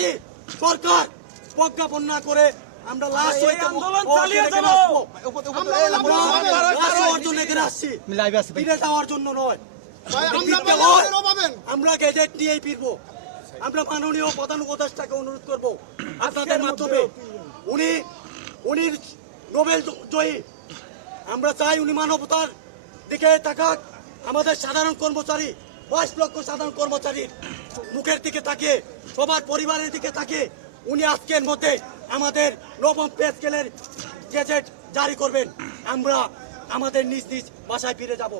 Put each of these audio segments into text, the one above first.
যদি সরকার প্রজ্ঞাপন না করে আমরা লাশ আন্দোলন চালিয়ে যাব। ফিরে যাওয়ার জন্য নয়, আমরা গেজেট নিয়েই ফিরবো। আমরা মাননীয় প্রধান উপদেষ্টাকে অনুরোধ করব আপনাদের মাধ্যমে, উনি নোবেল জয়ী, আমরা চাই উনি মানবতার দিকে তাকাক। আমাদের সাধারণ কর্মচারী 22 লক্ষ সাধারণ কর্মচারীর মুখের দিকে তাকিয়ে, সবার পরিবারের দিকে তাকিয়ে উনি আজকের মধ্যে আমাদের নবম পে স্কেলের গেজেট জারি করবেন। আমরা আমাদের নিজ নিজ বাসায় ফিরে যাব।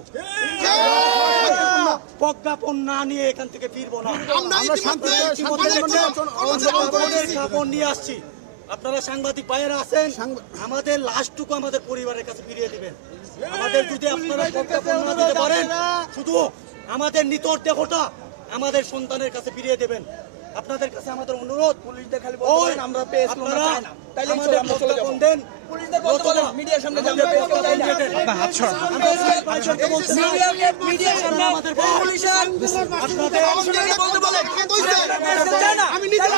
প্রজ্ঞাপন না নিয়ে এখান থেকে ফিরবো না। প্রজ্ঞাপন নিয়ে আসছি, আপনারা সাংবাদিক ভাইয়েরা আছেন, আমাদের লাশটুকু আমাদের পরিবারের কাছে ফিরিয়ে দিবেন। আমাদের যদি আপনারা প্রজ্ঞাপন না দিতে পারেন, শুধু আমাদের নিতর দেহটা আমাদের সন্তানের কাছে ফিরিয়ে দেবেন। আপনাদের কাছে আমাদের অনুরোধ, পুলিশদের খালি বলবেন আমরা পেয়েছি না, চাই না, তাইলে আমাদের প্রজ্ঞাপন দেন। পুলিশদের বলতে বলেন, মিডিয়ার সামনে যান, আপনার হাত ছড়ান, মিডিয়ার সামনে আমাদের পুলিশের আপনাদের বলতে বলেন, আমি নিজে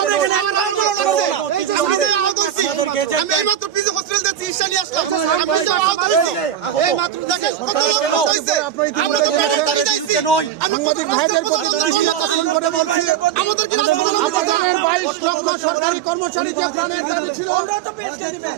আমরা এখানে আন্দোলন আছে, আমি এইমাত্র পিজি হসপিটাল থেকে চিকিৎসা নিয়ে আসলাম, আমি নিজে আহত হয়েছি। এই মাত্র দেখেন কত লোক আহত হয়েছে, আমরা তো বাইরে দাঁড়িয়ে যাইছি, সাংবাদিক ভাইদের প্রতি দৃষ্টি আকর্ষণ করে বলছি, আমাদের কি আমাদের 22 লক্ষ সরকারি কর্মচারী যে প্রাণের দাবি ছিল, আমরা তো পেশ করে দিবেন।